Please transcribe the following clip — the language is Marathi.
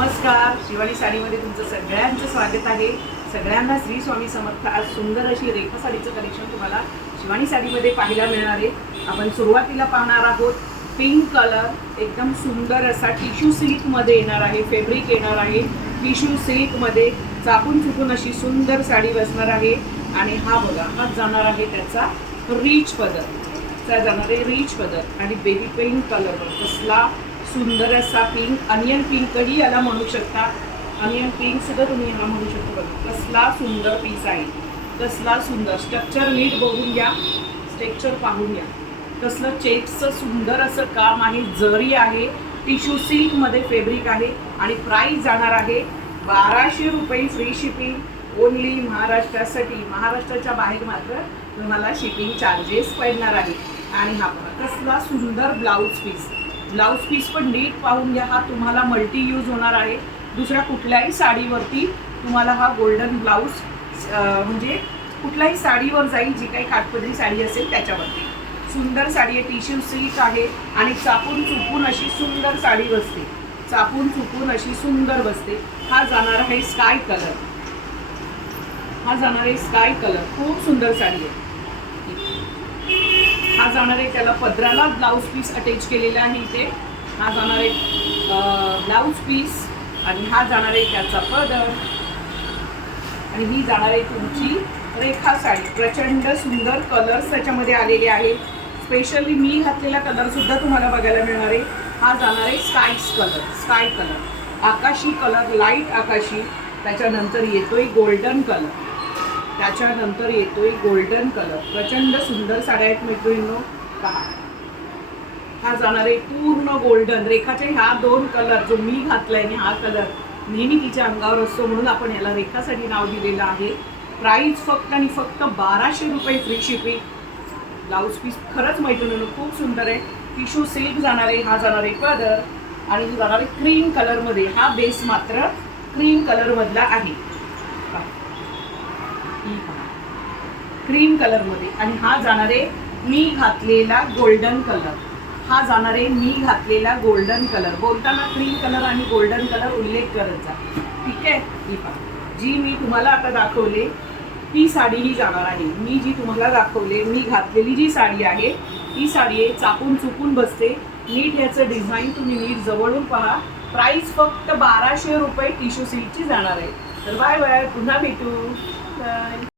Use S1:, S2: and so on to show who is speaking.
S1: नमस्कार. शिवानी साडीमध्ये तुमचं सगळ्यांचं स्वागत आहे. सगळ्यांना श्री स्वामी समर्थ आज सुंदर अशी रेखा साडीचं कलेक्शन तुम्हाला शिवानी साडीमध्ये पाहायला मिळणार आहे. आपण सुरुवातीला पाहणार आहोत. पिंक कलर एकदम सुंदर असा टिश्यू सिल्कमध्ये येणार आहे. फॅब्रिक येणार आहे. टिश्यू सिल्कमध्ये चापून चुकून अशी सुंदर साडी बसणार आहे. आणि हा बघा हा जाणार आहे त्याचा रिच पदर. त्या जाणार आहे रिच पदर. आणि बेबी पिंक कलर कसला सुंदर असा पिंक अनियन पिंकही याला म्हणू शकता? अनियन पिंक सुद्धा तुम्ही याला म्हणू शकता बघा. कसला सुंदर पीस आहे. कसला सुंदर. स्ट्रक्चर नीट बघून घ्या. स्ट्रक्चर पाहून घ्या. कसलं चेक्सचं सुंदर असं काम आहे. जरी आहे टिश्यू सिल्कमध्ये फेब्रिक आहे आणि प्राईस जाणार आहे बाराशे रुपये फ्री शिपिंग ओनली महाराष्ट्रासाठी. महाराष्ट्राच्या बाहेर मात्र तुम्हाला शिपिंग चार्जेस पडणार आहे आणि हा कसला सुंदर ब्लाऊज पीस ब्लाऊज पीस पण नीट पाहून घ्या. हा तुम्हाला मल्टी यूज होणार आहे. दुसऱ्या कुठल्याही साडीवरती तुम्हाला हा गोल्डन ब्लाऊज म्हणजे कुठल्याही साडीवर जाईल जी काही काठपदरी साडी असेल त्याच्यावरती. सुंदर साडी आहे टिश्यू सिल्क आहे आणि चापून चुकून अशी सुंदर साडी बसते. चापून चुकून अशी सुंदर बसते. हा जाणार आहे स्काय कलर हा जाणार आहे स्काय कलर खूप सुंदर साडी आहे. हा जाणार आहे त्याला पदराला ब्लाऊज पीस अटॅच केलेला आहे इथे. हा जाणार आहे ब्लाऊज पीस आणि हा जाणार आहे त्याचा पदर. आणि ही जाणार आहे तुमची रेखा साडी. प्रचंड सुंदर कलर्स त्याच्यामध्ये आलेले आहेत. स्पेशली मी घातलेला कलरसुद्धा तुम्हाला बघायला मिळणार आहे. हा जाणार आहे स्कायस कलर स्काय कलर आकाशी कलर लाइट आकाशी. त्याच्यानंतर येतोय गोल्डन कलर त्याच्यानंतर येतोय गोल्डन कलर प्रचंड सुंदर साड्या आहेत मैत्रिणींनो. पहा. हा जाणार आहे पूर्ण गोल्डन रेखाचे ह्या दोन कलर जो मी घातलाय आणि हा कलर नेहमी तिच्या अंगावर असतो म्हणून आपण याला रेखासाठी नाव दिलेलं आहे. प्राईस फक्त आणि फक्त बाराशे रुपये फ्री शिपिंग ब्लाऊज पीस खरंच मैत्रिणीनं खूप सुंदर आहे. टिशू सिल्क जाणार आहे हा जाणार आहे पदर आणि जाणारे जाणार आहे क्रीम कलरमध्ये हा बेस मात्र क्रीम कलरमधला आहे. ही पहा. क्रीम कलरमध्ये आणि हा जाणार आहे मी घातलेला गोल्डन कलर हा जाणार आहे मी घातलेला गोल्डन कलर बोलताना क्रीम कलर आणि गोल्डन कलर उल्लेख करत जा. ठीक आहे? ही पहा. जी मी तुम्हाला आता दाखवले ती साडी ही जाणार आहे. मी जी तुम्हाला दाखवले मी घातलेली जी साडी आहे ती साडी आहे चापून चुकून बसते. नीट याचं डिझाईन तुम्ही नीट जवळून पहा. प्राईस फक्त बाराशे रुपये टिश्यू सिल्कची जाणार आहे. तर बाय बाय पुन्हा भेटू. बाय.